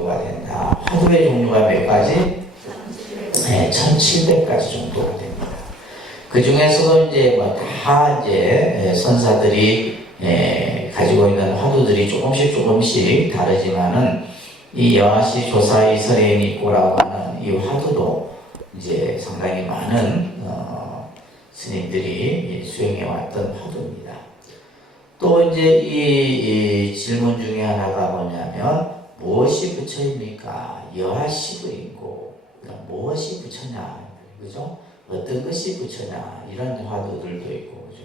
정도가 된다. 화두의 종류가 몇 가지? 네, 1700가지 정도가 됩니다. 그 중에서도 이제 뭐 다 이제 선사들이 가지고 있는 화두들이 조금씩 다르지만은 이 여하시 조사 이설의 입고라고 하는 이 화두도 이제 상당히 많은 스님들이 수행해 왔던 화두입니다. 또 이제 이 질문 중에 하나가 뭐냐면 무엇이 부처입니까? 여하시부인고 무엇이 부처냐, 그죠? 어떤 것이 부처냐, 이런 화두들도 있고, 그죠?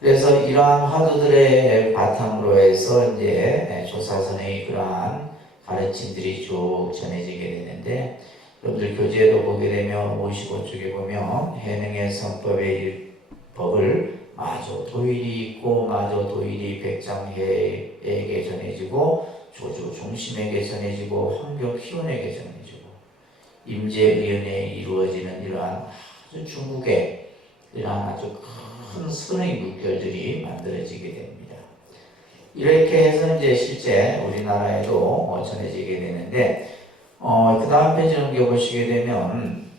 그래서 이러한 화두들의 바탕으로 해서 이제 조사선의 그러한 가르침들이 쭉 전해지게 되는데, 여러분들 교재에도 보게 되면 55쪽에 보면 해능의 선법의 법을 마저 도일이 있고 마저 도일이 백장해에게 전해지고 조주 중심에게 전해지고 황교 피원에게 전해지고 임재의연에 이루어지는 이러한 아주 중국의 이러한 아주 큰 선의 물결들이 만들어지게 됩니다. 이렇게 해서 이제 실제 우리나라에도 전해지게 되는데, 그 다음 페이지 넘겨보시게 되면,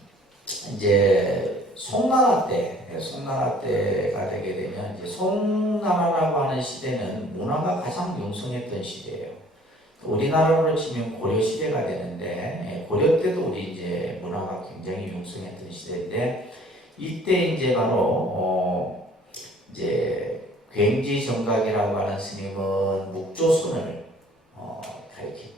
이제 송나라 때가 되게 되면, 이제 송나라라고 하는 시대는 문화가 가장 융성했던 시대예요. 우리나라로 치면 고려 시대가 되는데, 고려 때도 우리 이제 문화가 굉장히 융성했던 시대인데, 이때 이제 바로 이제 굉지 정각이라고 하는 스님은 묵조선을 가르치고,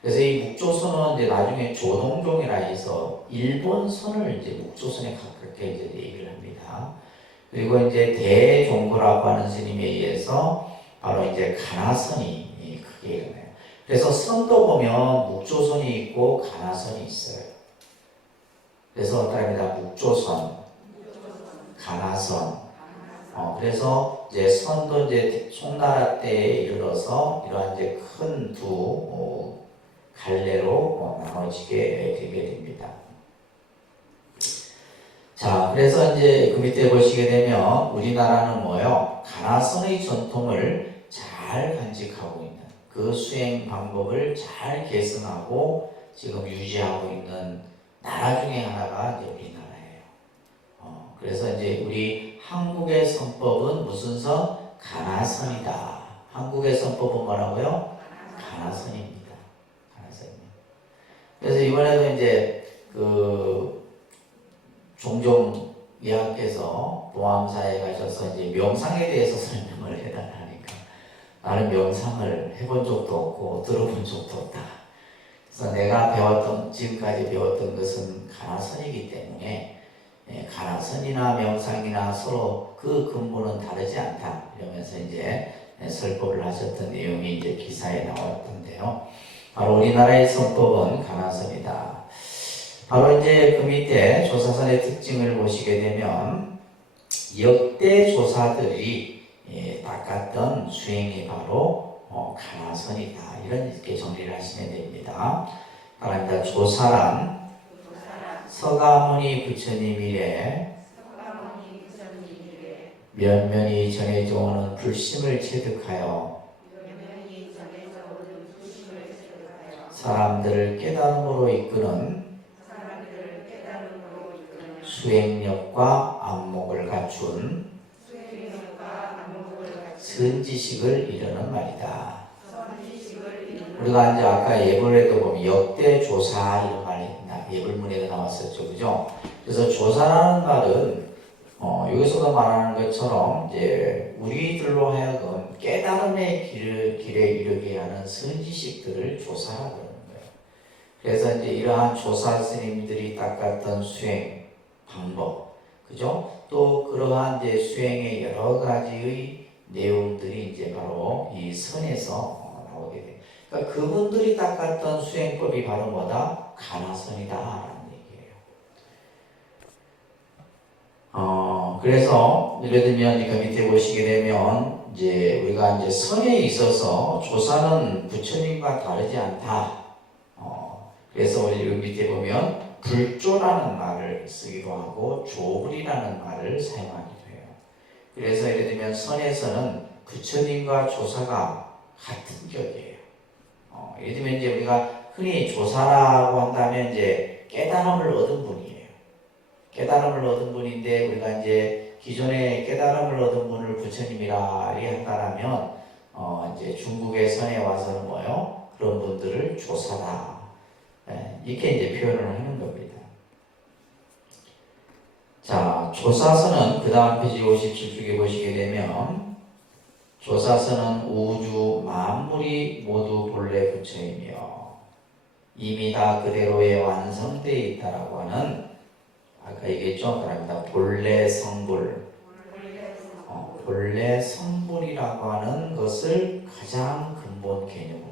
그래서 이 묵조선은 이제 나중에 조동종이라 해서 일본 선을 이제 묵조선에 가깝게 이제 얘기를 합니다. 그리고 이제 대종고라고 하는 스님에 의해서 바로 이제 가나선이 크게 일어나요. 그래서 선도 보면 묵조선이 있고 가나선이 있어요. 그래서 어떠합니다. 묵조선, 가나선. 그래서 이제 선도 이제 송나라 때에 이르러서 이러한 이제 큰 두 갈래로 나눠지게 되게 됩니다. 자, 그래서 이제 그 밑에 보시게 되면 우리나라는 뭐요? 가나선의 전통을 잘 간직하고 있는 그 수행 방법을 잘 계승하고 지금 유지하고 있는 나라 중에 하나가 이제 우리나라예요. 그래서 이제 우리 한국의 선법은 무슨 선? 가나선이다. 한국의 선법은 뭐라고요? 가나선입니다. 가나선입니다. 그래서 이번에도 이제 종종 예약해서 보암사에 가셔서 이제 명상에 대해서 설명을 해달라니까 나는 명상을 해본 적도 없고 들어본 적도 없다. 그래서 내가 지금까지 배웠던 것은 가나선이기 때문에 가나선이나 명상이나 서로 그 근본은 다르지 않다. 이러면서 이제 설법을 하셨던 내용이 이제 기사에 나왔던데요. 바로 우리나라의 선법은 가나선이다. 바로 이제 그 밑에 조사선의 특징을 보시게 되면 역대 조사들이 닦았던 수행이 바로 가나선이다. 이렇게 정리를 하시면 됩니다. 바랍니다. 조사란 서가모니 부처님 이래 면면이 전해져 오는 불심을 체득하여 사람들을 깨달음으로 이끄는 수행력과 안목을 갖춘 선지식을 이루는 말이다. 우리가 이제 아까 예불에도 보면 역대 조사 이런 말이 예불문에도 나왔었죠, 그죠? 그래서 조사라는 말은 여기서도 말하는 것처럼 이제 우리들로 하여금 깨달음의 길에 이르게 하는 선지식들을 조사라고 하는 거예요. 그래서 이제 이러한 조사 스님들이 닦았던 수행 방법, 그죠? 또 그러한 이제 수행의 여러 가지의 내용들이 이제 바로 이 선에서 나오게 돼요. 그러니까 그분들이 닦았던 수행법이 바로 뭐다? 가나선이다라는 얘기예요. 그래서 예를 들면 그 밑에 보시게 되면 이제 우리가 이제 선에 있어서 조사는 부처님과 다르지 않다. 그래서 우리 여기 밑에 보면 불조라는 말을 쓰기도 하고 조불이라는 말을 사용하기도 해요. 그래서 예를 들면 선에서는 부처님과 조사가 같은 격이에요. 예를 들면 이제 우리가 흔히 조사라고 한다면 이제 깨달음을 얻은 분이에요. 깨달음을 얻은 분인데 우리가 이제 기존에 깨달음을 얻은 분을 부처님이라 한다면 이제 중국의 선에 와서는 뭐요? 그런 분들을 조사다. 이렇게 이제 표현을 하는 겁니다. 자, 조사서는 그 다음 페이지 57쪽에 보시게 되면 조사서는 우주 만물이 모두 본래 부처이며 이미 다 그대로의 완성되어 있다라고 하는 아까 얘기했죠? 그럽니다. 본래 성불. 본래 성불이라고 하는 것을 가장 근본 개념으로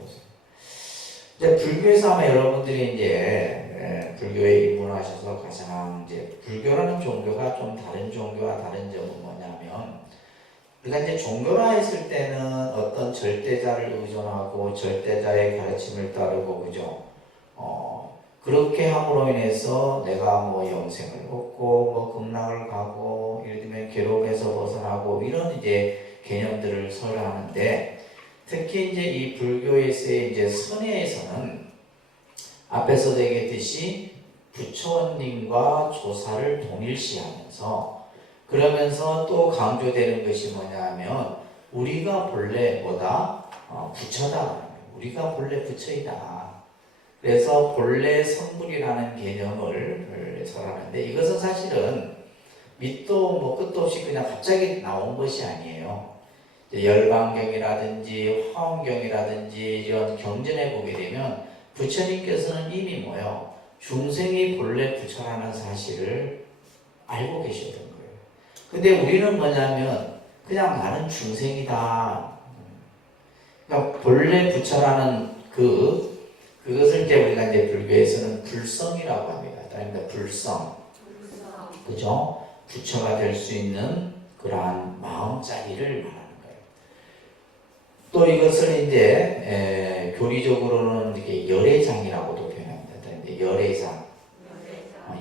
이제 불교에서 아마 여러분들이 이제 불교에 입문하셔서 가장 이제 불교라는 종교가 좀 다른 종교와 다른 점은 뭐냐면 우리가 이제 종교라 했을 때는 어떤 절대자를 의존하고 절대자의 가르침을 따르고 그죠? 그렇게 함으로 인해서 내가 뭐 영생을 얻고 뭐 극락을 가고 예를 들면 괴로움에서 벗어나고 이런 이제 개념들을 설하는데 특히 이제 이 불교에서의 이제 선회에서는 앞에서도 얘기했듯이 부처님과 조사를 동일시하면서 그러면서 또 강조되는 것이 뭐냐면 우리가 본래 뭐다? 부처다. 우리가 본래 부처이다. 그래서 본래 성불이라는 개념을 설하는데 이것은 사실은 밑도 뭐 끝도 없이 그냥 갑자기 나온 것이 아니에요. 열반경이라든지 화엄경이라든지 이런 경전에 보게 되면 부처님께서는 이미 뭐요? 중생이 본래 부처라는 사실을 알고 계셨던 거예요. 근데 우리는 뭐냐면 그냥 나는 중생이다. 그러니까 본래 부처라는 그것을 이제 우리가 이제 불교에서는 불성이라고 합니다. 그러니까 불성. 그죠? 부처가 될 수 있는 그러한 마음자리를 말하는 거예요. 또 이것을 이제 교리적으로는 이렇게 열애장이라고도 표현합니다. 그런데 열애장.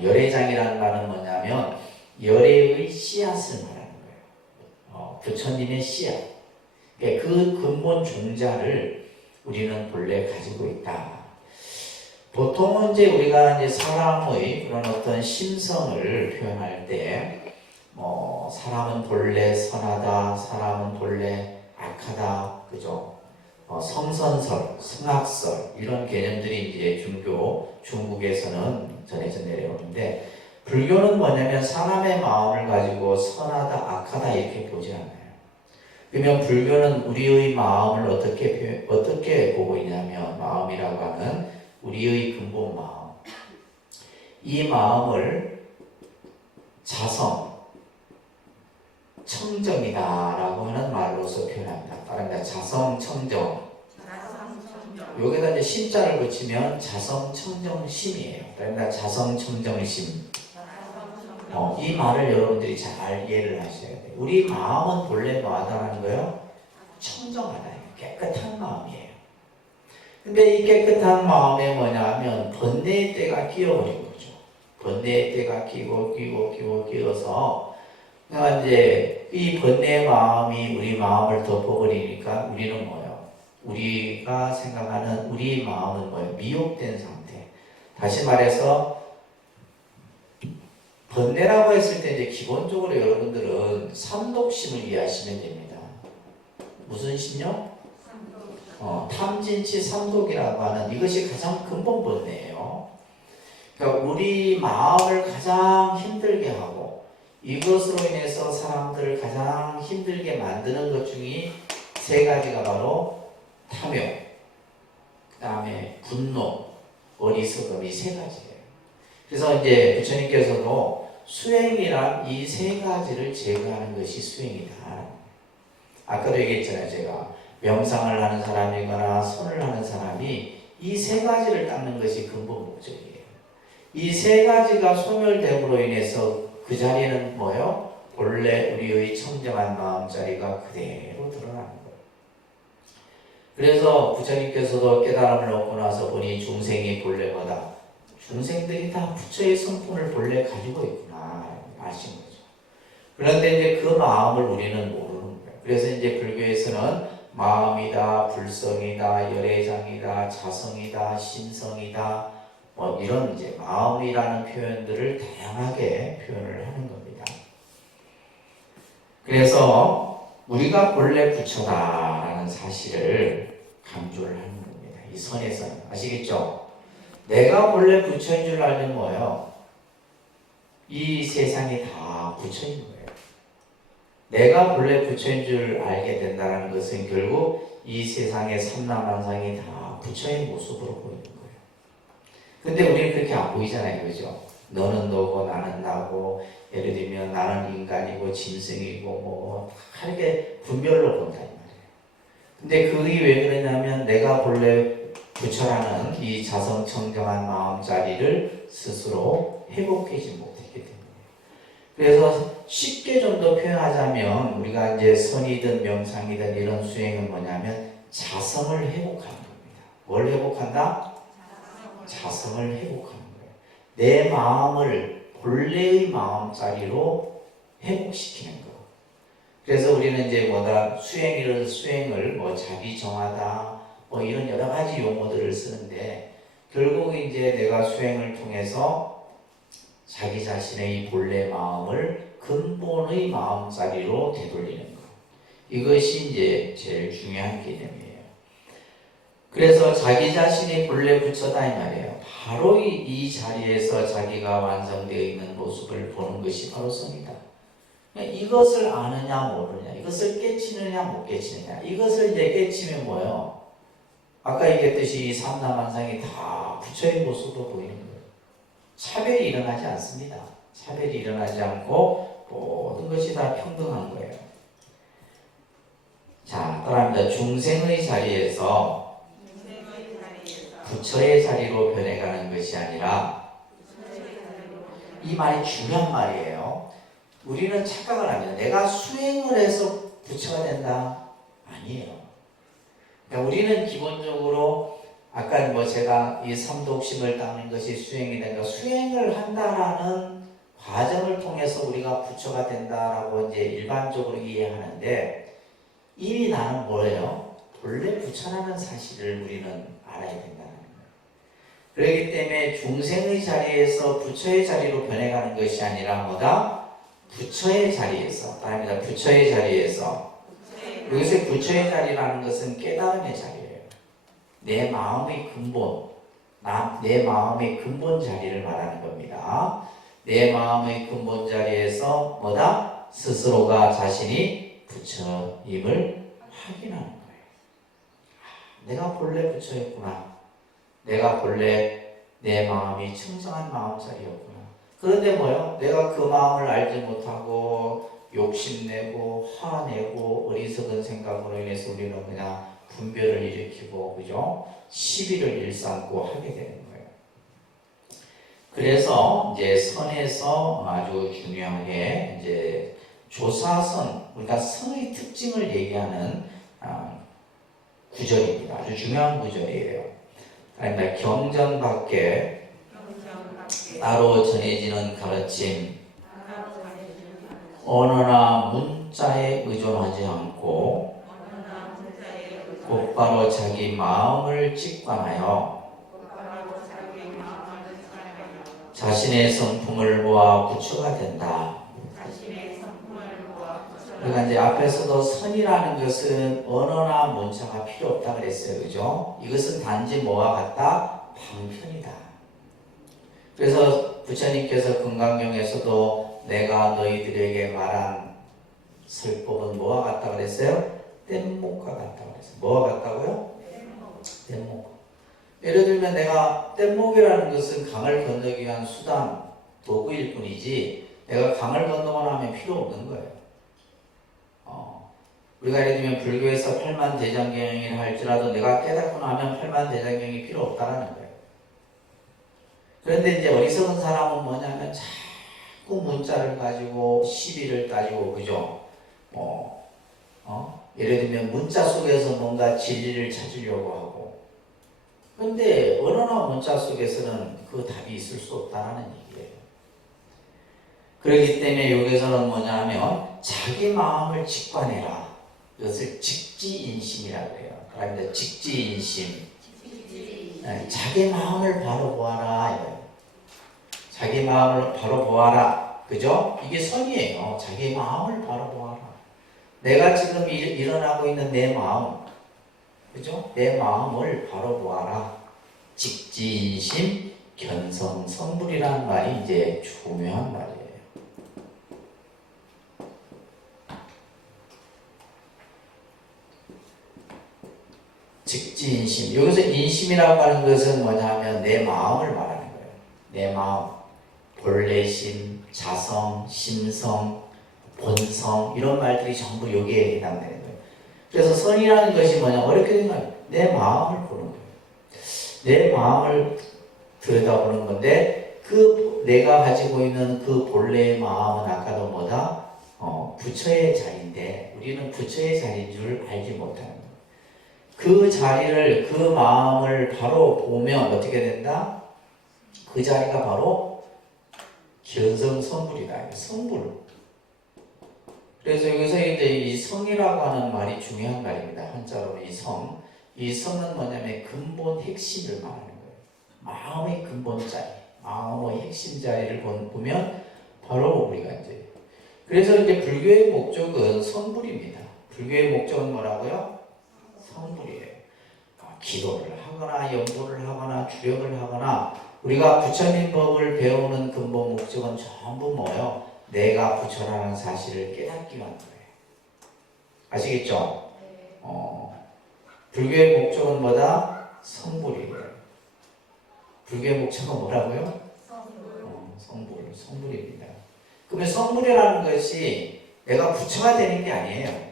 열애장이라는 말은 뭐냐면 열애의 씨앗을 말하는 거예요. 부처님의 씨앗. 그러니까 그 근본 종자를 우리는 본래 가지고 있다. 보통은 이제 우리가 이제 사람의 그런 어떤 심성을 표현할 때, 사람은 본래 선하다, 사람은 본래 악하다, 그죠? 성선설, 성악설, 이런 개념들이 이제 중국에서는 전해져 내려오는데, 불교는 뭐냐면 사람의 마음을 가지고 선하다, 악하다 이렇게 보지 않아요. 그러면 불교는 우리의 마음을 어떻게 보고 있냐면, 마음이라고 하는 우리의 근본 마음, 이 마음을 자성, 청정이다라고 하는 말로서 표현합니다. 따릅니다. 자성, 청정. 여기다 이제 심자를 붙이면 자성, 청정, 심이에요. 따릅니다. 자성, 청정, 심. 이 말을 여러분들이 잘 이해를 하셔야 돼요. 우리 마음은 본래 뭐하다라는 거예요? 청정하다. 깨끗한 마음이에요. 근데 이 깨끗한 마음에 뭐냐면 번뇌의 때가 끼어버린 거죠. 번뇌의 때가 끼어서 그러니까 이제 이 번뇌의 마음이 우리 마음을 덮어버리니까 우리는 뭐예요? 우리가 생각하는 우리 마음은 뭐예요? 미혹된 상태. 다시 말해서 번뇌라고 했을 때 이제 기본적으로 여러분들은 삼독심을 이해하시면 됩니다. 무슨 심요? 탐진치 삼독이라고 하는 이것이 가장 근본 번뇌예요. 그러니까 우리 마음을 가장 힘들게 하고 이것으로 인해서 사람들을 가장 힘들게 만드는 것 중에 세 가지가 바로 탐욕, 그 다음에 분노, 어리석음 이 세 가지예요. 그래서 이제 부처님께서도 수행이란 이 세 가지를 제거하는 것이 수행이다. 아까도 얘기했잖아요. 제가 명상을 하는 사람이거나 선을 하는 사람이 이 세 가지를 닦는 것이 근본 목적이에요. 이 세 가지가 소멸됨으로 인해서 그 자리에는 뭐예요? 본래 우리의 청정한 마음자리가 그대로 드러나는 거예요. 그래서 부처님께서도 깨달음을 얻고 나서 보니 중생이 본래 뭐다? 중생들이 다 부처의 성품을 본래 가지고 있구나 아신 거죠. 그런데 이제 그 마음을 우리는 모르는 거예요. 그래서 이제 불교에서는 마음이다, 불성이다, 열애장이다, 자성이다, 신성이다, 뭐 이런 이제 마음이라는 표현들을 다양하게 표현을 하는 겁니다. 그래서 우리가 본래 부처다라는 사실을 강조를 하는 겁니다. 이 선에서는 아시겠죠? 내가 본래 부처인 줄 알면 뭐예요? 이 세상이 다 부처인 거예요. 내가 본래 부처인 줄 알게 된다는 것은 결국 이 세상의 삼라만상이 다 부처의 모습으로 보이는 거예요. 근데 우리는 그렇게 안 보이잖아요. 그죠? 너는 너고 나는 나고, 예를 들면 나는 인간이고 짐승이고 뭐 하게 분별로 본다 이 말이에요. 근데 그게 왜 그러냐면 내가 본래 부처라는 이 자성청정한 마음자리를 스스로 회복하지 못했기 때문에. 그래서 쉽게 좀 더 표현하자면 우리가 이제 선이든 명상이든 이런 수행은 뭐냐면 자성을 회복하는 겁니다. 뭘 회복한다? 자성을 회복하는 거예요. 내 마음을 본래의 마음자리로 회복시키는 거. 그래서 우리는 이제 수행을 뭐 자기 정하다 뭐 이런 여러 가지 용어들을 쓰는데 결국 이제 내가 수행을 통해서 자기 자신의 본래 마음을 근본의 마음자리로 되돌리는 것. 이것이 이제 제일 중요한 개념이에요. 그래서 자기 자신이 본래 부처다 이 말이에요. 바로 이 자리에서 자기가 완성되어 있는 모습을 보는 것이 바로 선이다. 이것을 아느냐 모르냐, 이것을 깨치느냐 못 깨치느냐, 이것을 이제 깨치면 뭐예요? 아까 얘기했듯이 이 삼라만상이 다 부처의 모습으로 보이는 거예요. 차별이 일어나지 않습니다. 차별이 일어나지 않고 모든 것이 다 평등한 거예요. 자, 따라합니다. 중생의 자리에서 부처의 자리로 변해가는 것이 아니라, 이 말이 중요한 말이에요. 우리는 착각을 합니다. 내가 수행을 해서 부처가 된다? 아니에요. 그러니까 우리는 기본적으로 아까 제가 이 삼독심을 닦는 것이 수행이 된다. 수행을 한다라는 과정을 통해서 우리가 부처가 된다라고 이제 일반적으로 이해하는데 이미 나는 뭐예요? 본래 부처라는 사실을 우리는 알아야 된다는 거예요. 그렇기 때문에 중생의 자리에서 부처의 자리로 변해가는 것이 아니라 뭐다? 부처의 자리에서, 아닙니다. 부처의 자리에서. 여기서 부처의 자리라는 것은 깨달음의 자리예요. 내 마음의 근본, 내 마음의 근본 자리를 말하는 겁니다. 내 마음의 근본 자리에서 뭐다? 스스로가 자신이 부처임을 확인하는 거예요. 내가 본래 부처였구나. 내가 본래 내 마음이 청정한 마음자리였구나. 그런데 뭐요? 내가 그 마음을 알지 못하고 욕심내고 화내고 어리석은 생각으로 인해서 우리는 그냥 분별을 일으키고 그죠? 시비를 일삼고 하게 되는 거예요. 그래서 이제 선에서 아주 중요하게 이제 조사선, 우리가 선의 특징을 얘기하는 구절입니다. 아주 중요한 구절이에요. 그러니까 경전 밖에 따로 전해지는 가르침, 언어나 문자에 의존하지 않고 곧바로 자기 마음을 직관하여 자신의 성품을 모아 부처가 된다. 그러니까 이제 앞에서도 선이라는 것은 언어나 문자가 필요 없다 그랬어요. 그죠? 이것은 단지 뭐와 같다? 방편이다. 그래서 부처님께서 금강경에서도 내가 너희들에게 말한 설법은 뭐와 같다 그랬어요? 뗏목과 같다 그랬어요. 뭐와 같다고요? 뗏목. 예를 들면 내가 뗏목이라는 것은 강을 건너기 위한 수단, 도구일 뿐이지 내가 강을 건너고 나면 필요 없는 거예요. 우리가 예를 들면 불교에서 팔만대장경을 할지라도 내가 깨닫고 나면 팔만대장경이 필요 없다는 거예요. 그런데 이제 어리석은 사람은 뭐냐면 자꾸 문자를 가지고 시비를 따지고 그죠? 예를 들면 문자 속에서 뭔가 진리를 찾으려고 하고, 그런데 언어나 문자 속에서는 그 답이 있을 수 없다는 얘기예요. 그렇기 때문에 여기서는 뭐냐면 자기 마음을 직관해라. 이것을 직지인심이라고 해요. 그러니까 직지인심. 자기 마음을 바로 보아라. 이거예요. 자기 마음을 바로 보아라. 그죠? 이게 선이에요. 자기 마음을 바로 보아라. 내가 지금 일어나고 있는 내 마음, 그죠? 내 마음을 바로 보아라. 직지인심, 견성성불이라는 말이 이제 중요한 말이에요. 직지인심. 여기서 인심이라고 하는 것은 뭐냐면 내 마음을 말하는 거예요. 내 마음. 본래심, 자성, 심성, 본성 이런 말들이 전부 여기에 해당되는 거예요. 그래서 선이라는 것이 뭐냐 어렵게 된 거예요. 내 마음을 보는 거예요. 내 마음을 들여다보는 건데 그 내가 가지고 있는 그 본래의 마음은 아까도 뭐다? 부처의 자리인데 우리는 부처의 자리인 줄 알지 못하는 거예요. 그 자리를 그 마음을 바로 보면 어떻게 된다? 그 자리가 바로 견성성불이다. 성불. 그래서 여기서 이제 이 성이라고 하는 말이 중요한 말입니다. 한자로 이 성. 이 성은 뭐냐면 근본 핵심을 말하는 거예요. 마음의 근본 자리, 마음의 핵심 자리를 보면 바로 우리가 이제. 그래서 이제 불교의 목적은 성불입니다. 불교의 목적은 뭐라고요? 성불이에요. 기도를 하거나 연구를 하거나 주력을 하거나 우리가 부처님 법을 배우는 근본 목적은 전부 뭐예요? 내가 부처라는 사실을 깨닫기 위한 거예요. 아시겠죠? 불교의 목적은 뭐다? 성불이에요. 불교의 목적은 뭐라고요? 성불입니다. 그러면 성불이라는 것이 내가 부처가 되는 게 아니에요.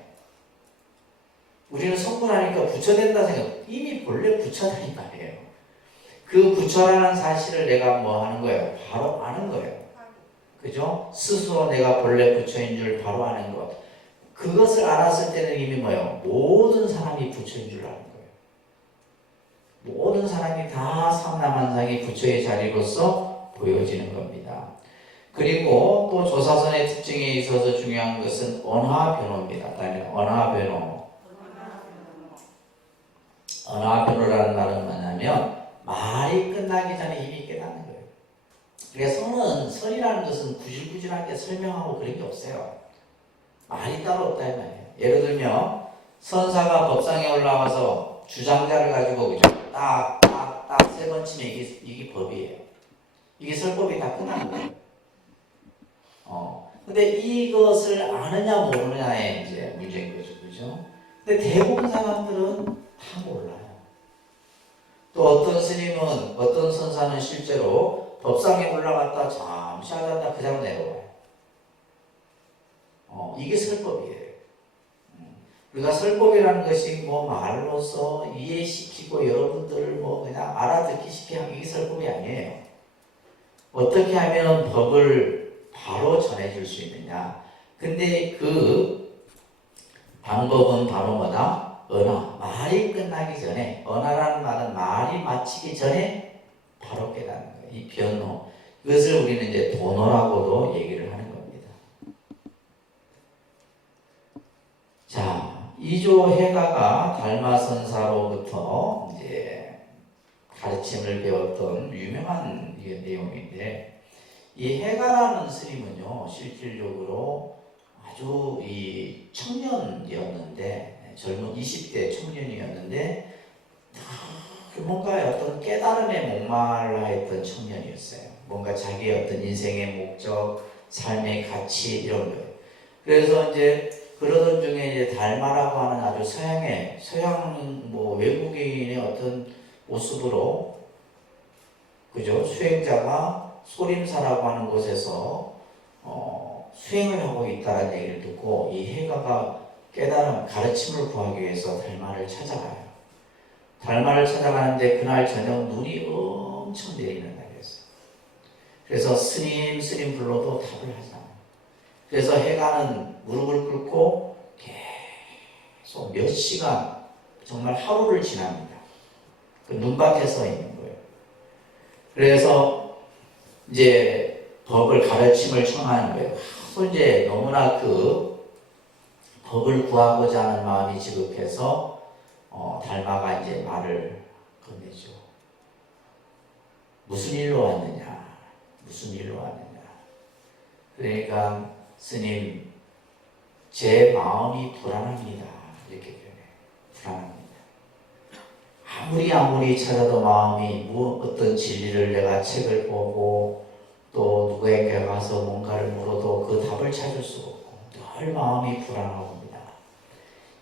우리는 성불하니까 부처 된다 생각. 이미 본래 부처다는 말이에요. 그 부처라는 사실을 내가 뭐 하는 거예요? 바로 아는 거예요. 그죠? 스스로 내가 본래 부처인 줄 바로 아는 것. 그것을 알았을 때는 이미 뭐예요? 모든 사람이 부처인 줄 아는 거예요. 모든 사람이 다 삼라만상이 부처의 자리로서 보여지는 겁니다. 그리고 또 조사선의 특징에 있어서 중요한 것은 언화변호입니다. 언화변호. 언화변호라는 말은 뭐냐면 말이 끝나기 전에 이미 깨닫는 거예요. 그러니까 선이라는 것은 구질구질하게 설명하고 그런 게 없어요. 말이 따로 없다 이 말이에요. 예를 들면 선사가 법상에 올라와서 주장자를 가지고 그죠? 딱 세 번 치면 이게 법이에요. 이게 설법이 다 끝나는 거예요. 근데 이것을 아느냐 모르느냐의 이제 문제인 거죠. 그죠? 근데 대부분 사람들은 다 몰라요. 또 어떤 스님은, 어떤 선사는 실제로 법상에 올라갔다 잠시 하다가 그냥 내려와요. 이게 설법이에요. 우리가 설법이라는 것이 뭐 말로서 이해시키고 여러분들을 뭐 그냥 알아듣기 쉽게 하는 게 설법이 아니에요. 어떻게 하면 법을 바로 전해줄 수 있느냐. 근데 그 방법은 바로 뭐다? 언화. 말이 끝나기 전에, 언화라는 말은 말이 마치기 전에 바로 깨닫는 거예요. 이 변호. 이것을 우리는 이제 도노라고도 얘기를 하는 겁니다. 자, 이조 해가가 달마선사로부터 이제 가르침을 배웠던 유명한 내용인데, 이 해가라는 스님은요, 실질적으로 아주 이 청년이었는데, 젊은 20대 청년이었는데, 뭔가 어떤 깨달음에 목말라 했던 청년이었어요. 뭔가 자기의 어떤 인생의 목적, 삶의 가치, 이런 거예요. 그래서 이제 그러던 중에 이제 달마라고 하는 아주 서양 뭐 외국인의 어떤 모습으로, 그죠? 수행자가 소림사라고 하는 곳에서 수행을 하고 있다는 얘기를 듣고 이 해가가 깨달음, 가르침을 구하기 위해서 달마를 찾아가요. 달마를 찾아가는데 그날 저녁 눈이 엄청 내리는 날이었어요. 그래서 스님 불러도 답을 하지 않아요. 그래서 해가는 무릎을 꿇고 계속 몇 시간, 정말 하루를 지납니다. 그 눈밭에 서 있는 거예요. 그래서 이제 법을 가르침을 청하는 거예요. 이제 너무나 그 법을 구하고자 하는 마음이 지급해서 달마가 이제 말을 건네죠. 무슨 일로 왔느냐? 무슨 일로 왔느냐? 그러니까 스님, 제 마음이 불안합니다. 이렇게 표현해요. 불안합니다. 아무리 찾아도 마음이 어떤 진리를 내가 책을 보고 또 누구에게 가서 뭔가를 물어도 그 답을 찾을 수가 없고 늘 마음이 불안합니다.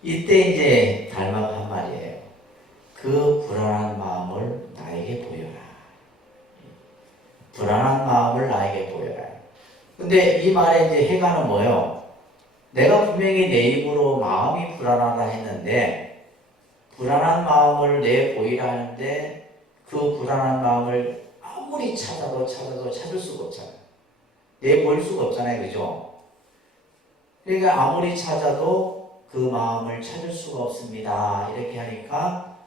이때 이제 달마가 한 말이에요. 그 불안한 마음을 나에게 보여라. 불안한 마음을 나에게 보여라. 근데 이 말에 이제 해가는 뭐예요? 내가 분명히 내 입으로 마음이 불안하다 했는데 불안한 마음을 내 보이라 하는데 그 불안한 마음을 아무리 찾아도 찾을 수가 없잖아요. 내 보일 수가 없잖아요. 그죠? 그러니까 아무리 찾아도 그 마음을 찾을 수가 없습니다. 이렇게 하니까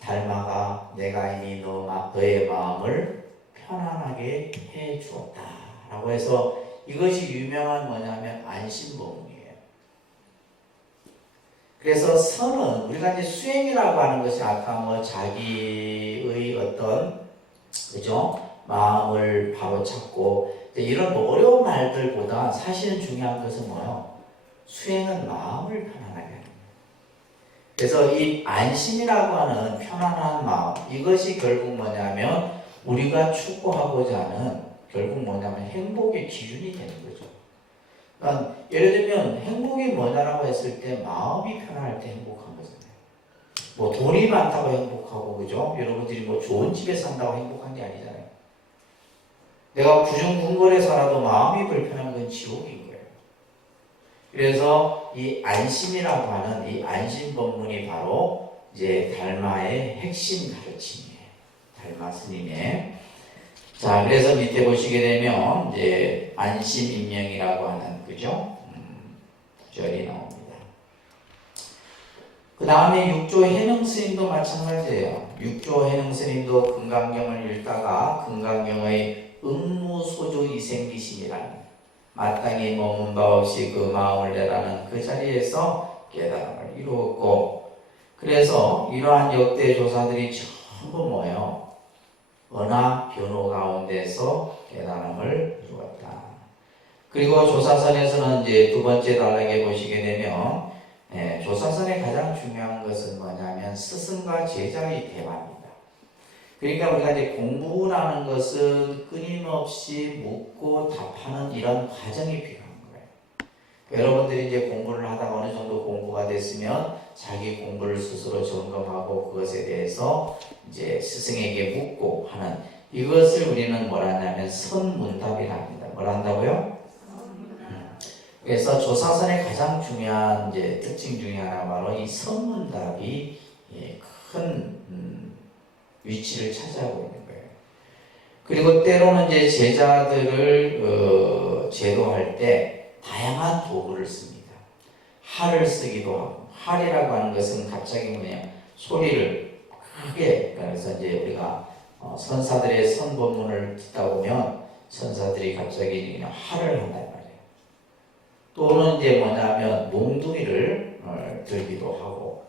달마가 내가 이미 너의 마음을 편안하게 해 주었다. 라고 해서 이것이 유명한 뭐냐면 안심법문이에요. 그래서 선은 우리가 이제 수행이라고 하는 것이 아까 뭐 자기의 어떤 그죠? 마음을 바로 찾고 이런 뭐 어려운 말들보다 사실은 중요한 것은 뭐예요? 수행은 마음을 편안하게 하는 거예요. 그래서 이 안심이라고 하는 편안한 마음 이것이 결국 뭐냐면 우리가 추구하고자 하는 결국 뭐냐면 행복의 기준이 되는 거죠. 그러니까 예를 들면 행복이 뭐냐라고 했을 때 마음이 편안할 때 행복한 거잖아요. 뭐 돈이 많다고 행복하고 그죠? 여러분들이 뭐 좋은 집에 산다고 행복한 게 아니잖아요. 내가 구중궁궐에 살아도 마음이 불편한 건 지옥인 거예요. 그래서 이 안심이라고 하는 이 안심법문이 바로 이제 달마의 핵심 가르침이에요. 달마 스님의. 자, 그래서 밑에 보시게 되면 이제 안심인명이라고 하는 그죠? 구절이 나옵니다. 그 다음에 육조 해능 스님도 마찬가지예요. 육조 해능 스님도 금강경을 읽다가 금강경의 응무소조 이생기심이라는 마땅히 머문 바 없이 그 마음을 내라는 그 자리에서 깨달음을 이루었고 그래서 이러한 역대 조사들이 전부 뭐예요? 언화 변호 가운데서 깨달음을 이루었다. 그리고 조사선에서는 이제 두 번째 단락에 보시게 되면 조사선의 가장 중요한 것은 뭐냐면 스승과 제자의 대화입니다. 그러니까 우리가 이제 공부라는 것은 끊임없이 묻고 답하는 이런 과정이 필요한 거예요. 여러분들이 이제 공부를 하다가 어느 정도 공부가 됐으면 자기 공부를 스스로 점검하고 그것에 대해서 이제 스승에게 묻고 하는 이것을 우리는 뭐라 하냐면 선문답이라 합니다. 뭐라 한다고요? 그래서 조사선의 가장 중요한 이제 특징 중에 하나가 바로 이 선문답이 큰 위치를 차지하고 있는 거예요. 그리고 때로는 이제 제자들을 제도할 때 다양한 도구를 씁니다. 활을 쓰기도 하고, 활이라고 하는 것은 갑자기 뭐냐 소리를 크게 그래서 이제 우리가 선사들의 선법문을 듣다 보면 선사들이 갑자기 그냥 활을 한단 말이에요. 또는 이제 뭐냐면 몽둥이를 들기도 하고,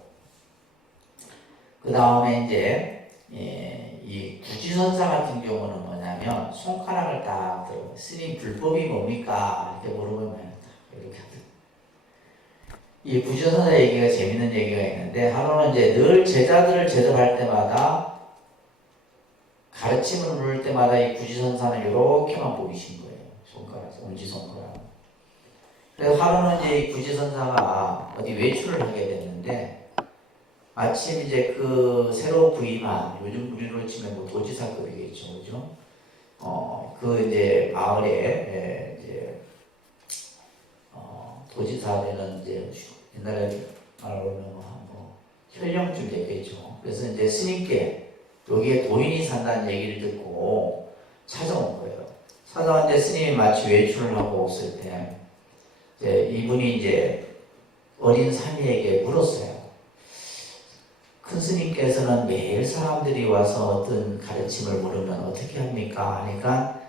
그 다음에 이제 이 구지선사 같은 경우는 뭐냐면 손가락을 딱 들어 스님 불법이 뭡니까? 이렇게 물어보면 이렇게 하더라고요. 이 구지선사 얘기가 재밌는 얘기가 있는데 하루는 이제 늘 제자들을 제도할 때마다 가르침을 물을 때마다 이 구지선사는 이렇게만 보이신 거예요. 손가락, 엄지손가락. 그래서 하루는 이제 이 구지선사가 어디 외출을 하게 됐는데 마침 이제 그 새로 부임한 요즘 우리로 치면 뭐 도지사급이겠죠, 그죠? 그 이제 마을에 이제 도지사되는 이제 옛날에 말로 하면 뭐 현령쯤 됐겠죠. 그래서 이제 스님께 여기에 도인이 산다는 얘기를 듣고 찾아온 거예요. 찾아왔는데 스님이 마치 외출을 하고 없을 때 이제 이분이 이제 어린 사미에게 물었어요. 큰 스님께서는 매일 사람들이 와서 어떤 가르침을 물으면 어떻게 합니까? 하니까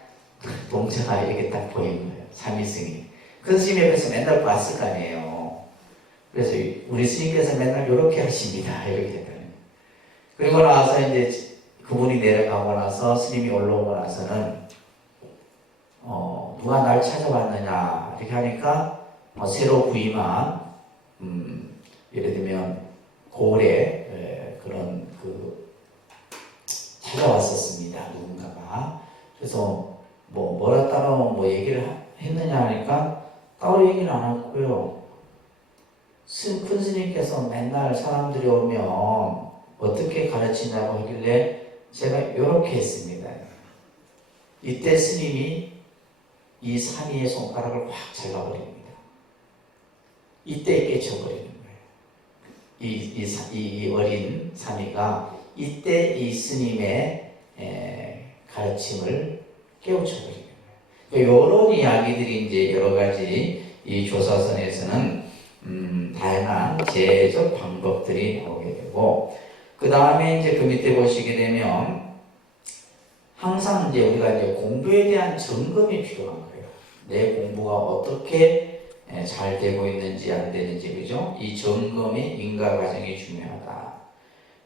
동자가 이렇게 딱 보이는 거예요. 사미승이. 큰 스님 옆에서 맨날 봤을 거 아니에요. 그래서 우리 스님께서 맨날 이렇게 하십니다. 이렇게 했더니. 그리고 나서 이제 그분이 내려가고 나서 스님이 올라오고 나서는 누가 날 찾아왔느냐 이렇게 하니까 새로 부임한 예를 들면 고을에 그런 찾아왔었습니다. 누군가가. 그래서 뭐라 따로 얘기를 했느냐 하니까 따로 얘기는 안 했고요. 큰 스님께서 맨날 사람들이 오면 어떻게 가르치냐고 하길래 제가 이렇게 했습니다. 이때 스님이 이 산이의 손가락을 확 잘라버립니다. 이때 깨쳐버리는 거예요. 이 어린 산이가 이때 이 스님의 가르침을 깨우쳐버리는 거예요. 이런 이야기들이 이제 여러 가지 이 조사선에서는 다양한 제적 방법들이 나오게 되고, 그 다음에 이제 그 밑에 보시게 되면 항상 이제 우리가 이제 공부에 대한 점검이 필요한 거예요. 내 공부가 어떻게 잘 되고 있는지 안 되는지, 그죠? 이 점검의 인가 과정이 중요하다.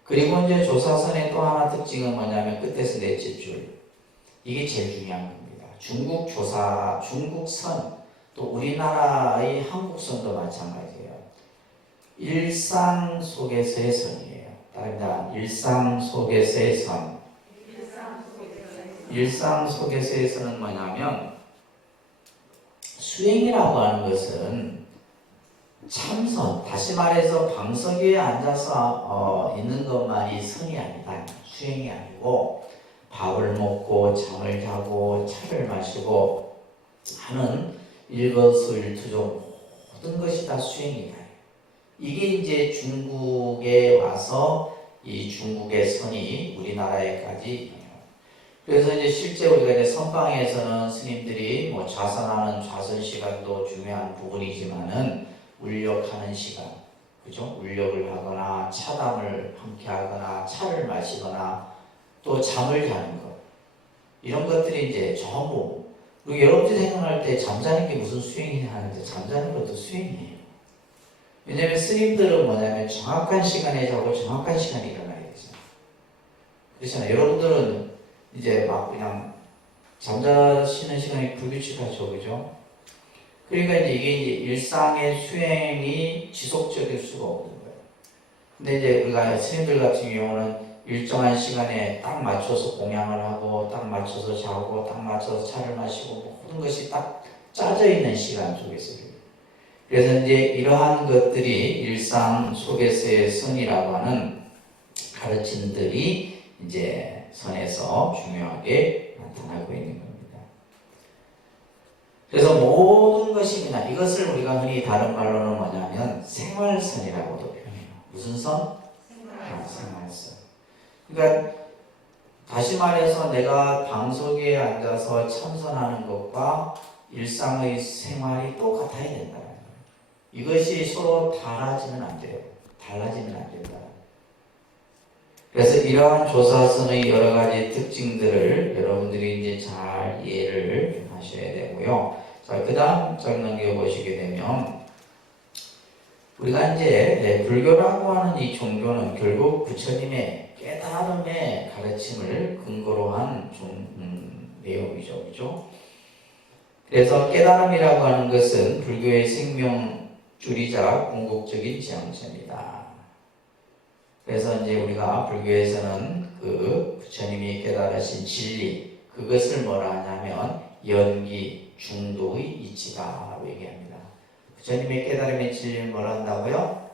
그리고 이제 조사선의 또 하나 특징은 뭐냐면 끝에서 넷째 줄. 이게 제일 중요한 겁니다. 중국선, 또 우리나라의 한국선도 마찬가지예요. 일상 속에서의 선이에요. 다릅니다. 일상 속에서의 선. 일상 속에서의 선은 뭐냐면 수행이라고 하는 것은 참선, 다시 말해서 방석 위에 앉아서 있는 것만이 선이 아니다. 수행이 아니고 밥을 먹고 잠을 자고 차를 마시고 하는 일거수일투족 모든 것이 다 수행이다. 이게 이제 중국에 와서 이 중국의 선이 우리나라에까지. 그래서 이제 실제 우리가 이제 선방에서는 스님들이 좌선하는 좌선 시간도 중요한 부분이지만은 울력하는 시간, 그죠? 울력을 하거나 차담을 함께 하거나 차를 마시거나 또 잠을 자는 것, 이런 것들이 이제 전부. 그리고 여러분들이 생각할 때 잠자는 게 무슨 수행이냐 하는데 잠자는 것도 수행이에요. 왜냐하면 스님들은 뭐냐면 정확한 시간에 자고 정확한 시간에 일어나야 되잖아요. 그렇잖아요. 여러분들은 이제 막 그냥 잠자시는 시간이 불규칙하죠, 그죠? 그러니까 이게 이제 일상의 수행이 지속적일 수가 없는 거예요. 근데 이제 우리가 스님들 같은 경우는 일정한 시간에 딱 맞춰서 공양을 하고, 딱 맞춰서 자고, 딱 맞춰서 차를 마시고, 모든 것이 딱 짜져 있는 시간 속에서. 그래서 이제 이러한 것들이 일상 속에서의 선이라고 하는 가르침들이 이제 선에서 중요하게 나타나고 있는 겁니다. 그래서 모든 것입니다. 이것을 우리가 흔히 다른 말로는 뭐냐면 생활선이라고도 표현해요. 무슨 선? 생활선. 그러니까 다시 말해서 내가 방석 위에 앉아서 참선하는 것과 일상의 생활이 똑같아야 된다. 이것이 서로 달라지면 안 돼요. 달라지면 안 된다. 그래서 이러한 조사선의 여러 가지 특징들을 여러분들이 이제 잘 이해를 하셔야 되고요. 자, 그 다음 장 넘겨보시게 되면, 우리가 이제 불교라고 하는 이 종교는 결국 부처님의 깨달음의 가르침을 근거로 한 내용이죠. 그죠? 그래서 깨달음이라고 하는 것은 불교의 생명줄이자 궁극적인 지향점이다. 그래서 이제 우리가 불교에서는 그 부처님이 깨달으신 진리, 그것을 뭐라 하냐면 연기, 중도의 이치다라고 얘기합니다. 부처님의 깨달음의 진리를 뭐라 한다고요?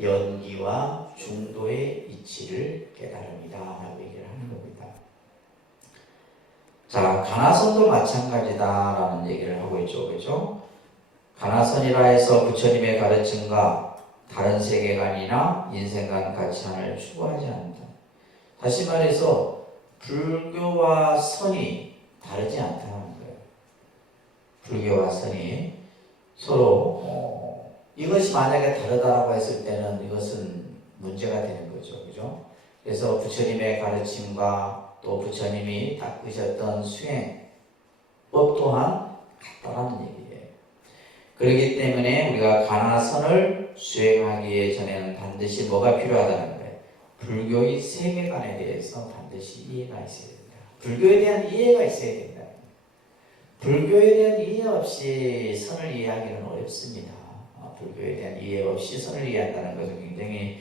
연기와 중도의 이치를 깨달음이다 라고 얘기를 하는 겁니다. 자, 가나선도 마찬가지다라는 얘기를 하고 있죠. 그렇죠? 가나선이라 해서 부처님의 가르침과 다른 세계관이나 인생관 가치관을 추구하지 않는다. 다시 말해서 불교와 선이 다르지 않다는 거예요. 불교와 선이 서로 이것이 만약에 다르다라고 했을 때는 이것은 문제가 되는 거죠. 그죠? 그래서 부처님의 가르침과 또 부처님이 닦으셨던 수행법 또한 같다라는 얘기예요. 그렇기 때문에 우리가 가나선을 수행하기 전에는 반드시 뭐가 필요하다는 거예요. 불교의 세계관에 대해서 반드시 이해가 있어야 된다. 불교에 대한 이해가 있어야 된다. 불교에 대한 이해 없이 선을 이해하기는 어렵습니다. 불교에 대한 이해 없이 선을 이해한다는 것은 굉장히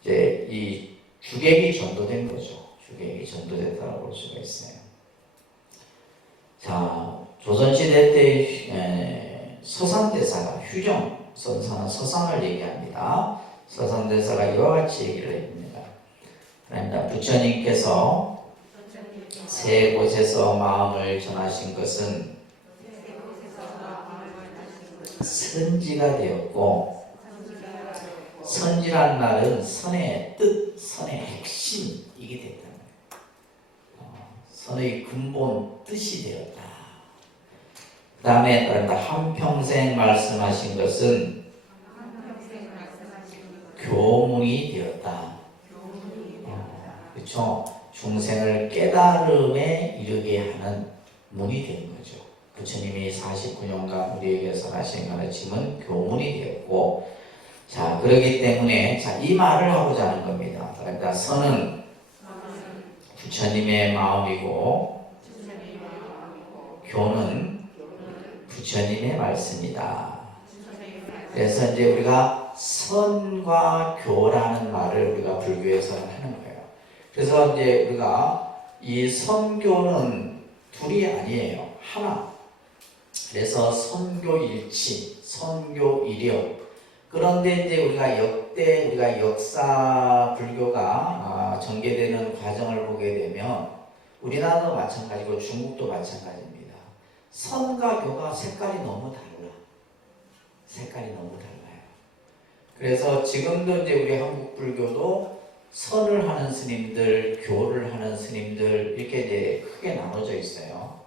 이제 이 주객이 전도된 거죠. 주객이 전도됐다고 볼 수가 있어요. 자, 조선시대 때 서산대사가 휴정 선사는 서산을 얘기합니다. 서산대사가 이와 같이 얘기를 합니다. 그러니까 부처님께서 세 곳에서 마음을 전하신 것은 선지가 되었고, 선지란 말은 선의 뜻, 선의 핵심, 이게 됐다. 선의 근본 뜻이 되었다. 그 다음에 한평생 말씀하신 것은 교문이 되었다. 그렇죠? 중생을 깨달음에 이르게 하는 문이 된 거죠. 부처님이 49년간 우리에게 선하신 가르침은 교문이 되었고, 자, 그렇기 때문에 이 말을 하고자 하는 겁니다. 그러니까 선은 부처님의 마음이고, 교는 부처님의 말씀이다. 그래서 이제 우리가 선과 교라는 말을 우리가 불교에서는 하는 거예요. 그래서 이제 우리가 이 선교는 둘이 아니에요. 하나. 그래서 선교일치, 선교이력. 그런데 이제 우리가 역사 불교가 전개되는 과정을 보게 되면 우리나라도 마찬가지고 중국도 마찬가지입니다. 선과 교가 색깔이 너무 달라. 색깔이 너무 달라요. 그래서 지금도 이제 우리 한국 불교도 선을 하는 스님들, 교를 하는 스님들 이렇게 이제 크게 나눠져 있어요.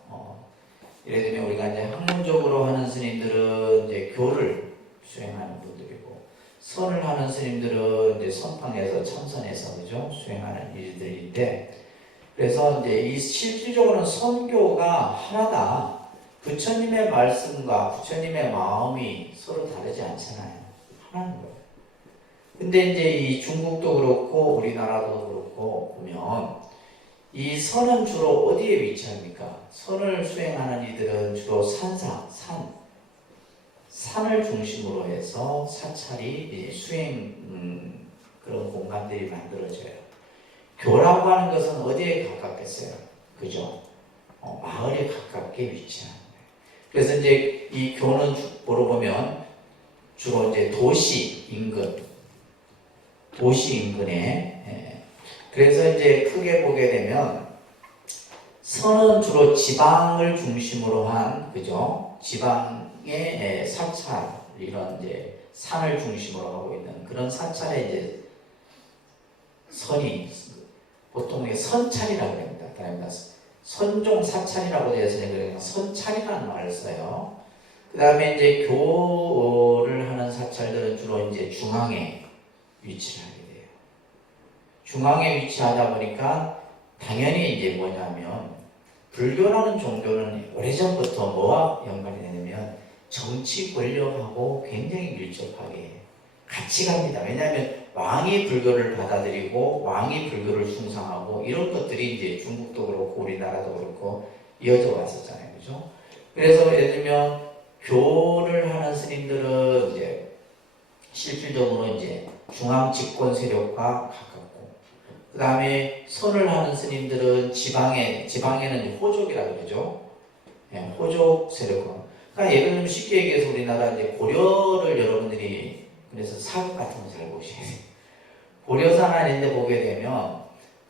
예를 들면 우리가 이제 학문적으로 하는 스님들은 이제 교를 수행하는 분들이고, 선을 하는 스님들은 이제 선방에서 참선해서 그죠 수행하는 일들인데, 그래서 이제 이 실질적으로는 선교가 하나다. 부처님의 말씀과 부처님의 마음이 서로 다르지 않잖아요. 하나인 거예요. 근데 이제 이 중국도 그렇고 우리나라도 그렇고 보면 이 선은 주로 어디에 위치합니까? 선을 수행하는 이들은 주로 산을 중심으로 해서 사찰이 수행 그런 공간들이 만들어져요. 교라고 하는 것은 어디에 가깝겠어요? 그죠? 마을에 가깝게 위치하는 거예요. 그래서 이제 이 교는 보러 보면 주로 이제 도시 인근에 그래서 이제 크게 보게 되면 선은 주로 지방을 중심으로 한 그죠? 지방의 사찰 이런 이제 산을 중심으로 하고 있는 그런 사찰에 이제 선이 보통 선찰이라고 합니다. 그러니까 선종 사찰이라고 되어 있으니까 선찰이라는 말을 써요. 그 다음에 이제 교를 하는 사찰들은 주로 이제 중앙에 위치를 하게 돼요. 중앙에 위치하다 보니까 당연히 이제 뭐냐면 불교라는 종교는 오래전부터 뭐와 연관이 되냐면 정치 권력하고 굉장히 밀접하게 같이 갑니다. 왜냐하면 왕이 불교를 받아들이고 왕이 불교를 숭상하고 이런 것들이 이제 중국도 그렇고 우리나라도 그렇고 이어져 왔었잖아요. 그죠? 그래서 예를 들면 교를 하는 스님들은 이제 실질적으로 이제 중앙 집권 세력과 가깝고, 그 다음에 선을 하는 스님들은 지방에는 호족이라고 그러죠. 호족 세력과. 그러니까 예를 들면 쉽게 얘기해서 우리나라 이제 고려를 여러분들이 그래서 사극 같은 거 잘 보셔야 돼요. 고려사나 이런 데 보게 되면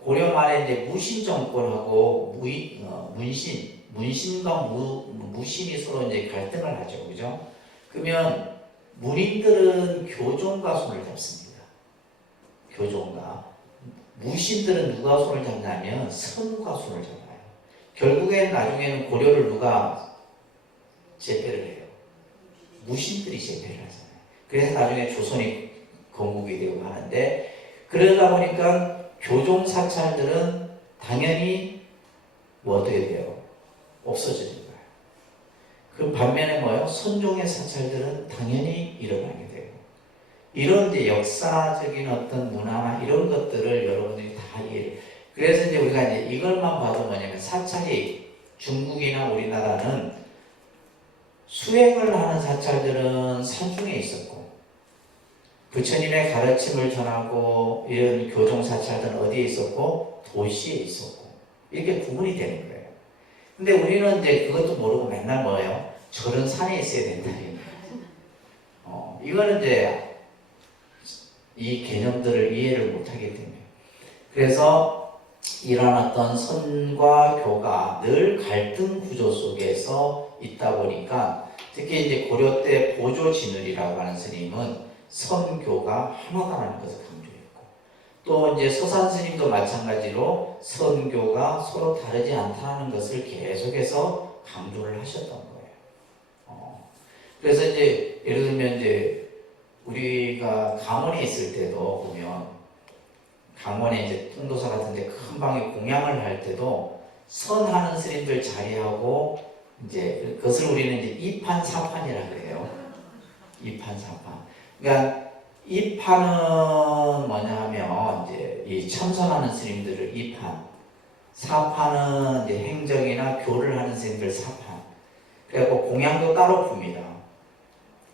고려 말에 이제 무신 정권하고 문신과 무신이 서로 이제 갈등을 하죠. 그죠? 그러면 문인들은 교종과 손을 잡습니다. 교종과. 무신들은 누가 손을 잡냐면 선과 손을 잡아요. 결국엔 나중에는 고려를 누가 제패를 해요? 무신들이 제패를 하잖아요. 그래서 나중에 조선이 건국이 되고 하는데, 그러다 보니까 교종 사찰들은 당연히 뭐 어떻게 돼요? 없어지는 거예요. 그 반면에 뭐예요? 선종의 사찰들은 당연히 일어나게 되고 이런 이제 역사적인 어떤 문화나 이런 것들을 여러분들이 다 이해해요. 그래서 이제 우리가 이제 이걸만 봐도 뭐냐면 사찰이 중국이나 우리나라는 수행을 하는 사찰들은 산중에 있었고 부처님의 가르침을 전하고 이런 교종 사찰들은 어디에 있었고 도시에 있었고 이렇게 구분이 되는 거예요. 근데 우리는 이제 그것도 모르고 맨날 뭐예요? 저런 산에 있어야 된다. 이거는 이제 이 개념들을 이해를 못하기 때문에 그래서 이런 어떤 선과 교가 늘 갈등 구조 속에서 있다 보니까 특히 이제 고려 때 보조진을이라고 하는 스님은 선교가 하나다라는 것을 강조했고 또 이제 서산 스님도 마찬가지로 선교가 서로 다르지 않다는 것을 계속해서 강조를 하셨던 거예요. 그래서 이제 예를 들면 이제 우리가 강원에 있을 때도 보면 강원에 이제 통도사 같은데 큰 방에 공양을 할 때도 선하는 스님들 자리하고 이제 그것을 우리는 이제 이판사판이라 그래요. 이판사판. 그러니까 이판은 뭐냐 하면 이제 이 참선하는 스님들을 이판, 사판은 이제 행정이나 교를 하는 스님들 사판. 그래갖고 공양도 따로 풉니다.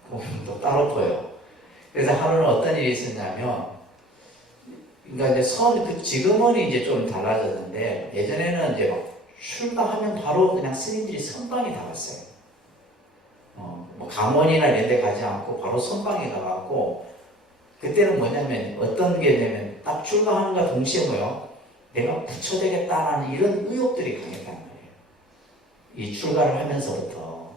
공양도 따로 펴요. 그래서 하루는 어떤 일이 있었냐면, 그러니까 이제 지금은 이제 좀 달라졌는데, 예전에는 이제 막 출가하면 바로 그냥 스님들이 선방에 나갔어요. 뭐 강원이나 이런 데 가지 않고 바로 선방에 가갖고, 그때는 뭐냐면, 어떤 게 되면 딱 출가하는가 동시에 뭐요? 내가 부처 되겠다라는 이런 의욕들이 강했단 말이에요. 이 출가를 하면서부터.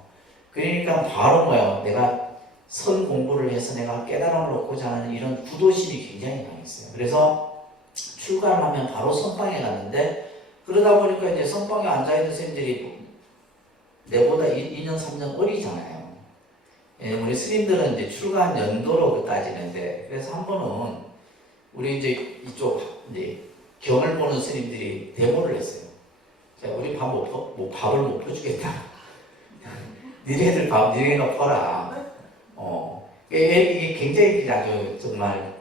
그러니까 바로 뭐요? 내가 선 공부를 해서 내가 깨달음을 얻고자 하는 이런 구도심이 굉장히 강했어요. 그래서 출가를 하면 바로 선방에 갔는데 그러다 보니까 이제 선방에 앉아있는 선생님들이 내보다 2년, 3년 어리잖아요. 우리 스님들은 이제 출가한 연도로 따지는데 그래서 한 번은 우리 이제 이쪽 이제 경을 보는 스님들이 데모를 했어요. 자, 우리 밥을 못 퍼주겠다. 니네들 밥 니네가 퍼라. 이게 굉장히 아주 정말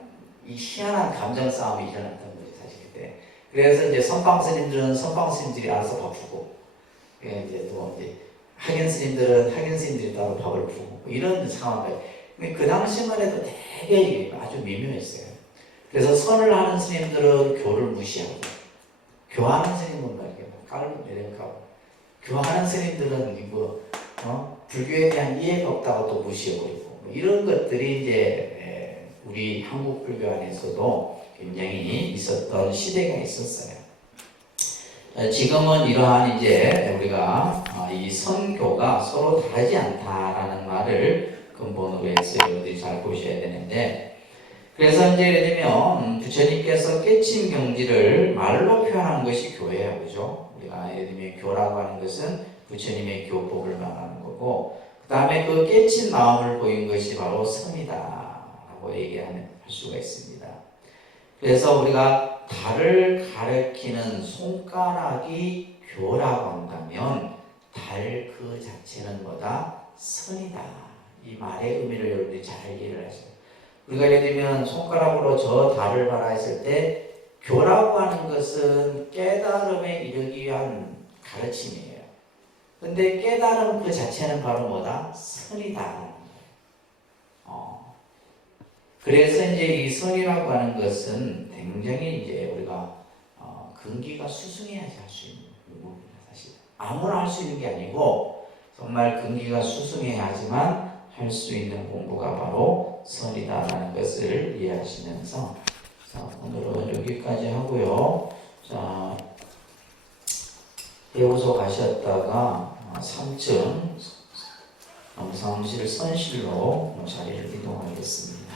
이 희한한 감정 싸움이 일어났던 거죠, 사실 그때. 그래서 이제 선방 스님들은 선방 스님들이 알아서 밥 주고, 이제 또 이제 학연 스님들은 학연 스님들이 따로 밥을 주고 이런 상황들. 그 당시만 해도 되게 아주 미묘했어요. 그래서 선을 하는 스님들은 교를 무시하고, 교하는 스님은 이렇게 깔을 내려가고, 교하는 스님들은 이거 불교에 대한 이해가 없다고 또 무시해버리고. 이런 것들이 이제 우리 한국 불교 안에서도 굉장히 있었던 시대가 있었어요. 지금은 이러한 이제 우리가 이 선교가 서로 다르지 않다라는 말을 근본으로 해서 여러분들이 잘 보셔야 되는데 그래서 이제 예를 들면 부처님께서 깨친 경지를 말로 표현한 것이 교회예요. 그죠? 우리가 예를 들면 교라고 하는 것은 부처님의 교법을 말하는 거고 그 다음에 그 깨친 마음을 보인 것이 바로 선이다 라고 할 수가 있습니다. 그래서 우리가 달을 가리키는 손가락이 교라고 한다면 달 그 자체는 뭐다? 선이다. 이 말의 의미를 여러분들이 잘 이해를 하셔요. 우리가 예를 들면 손가락으로 저 달을 봐라 했을 때 교라고 하는 것은 깨달음에 이르기 위한 가르침이에요. 근데 깨달음 그 자체는 바로 뭐다? 선이다. 그래서 이제 이 선이라고 하는 것은 굉장히 이제 우리가 근기가 수승해야지 할 수 있는 부분입니다. 사실 아무나 할 수 있는 게 아니고 정말 근기가 수승해야지만 할 수 있는 공부가 바로 선이다라는 것을 이해하시면서 자, 오늘은 여기까지 하고요. 자, 배우소 가셨다가 3층 사무실 선실로 자리를 이동하겠습니다.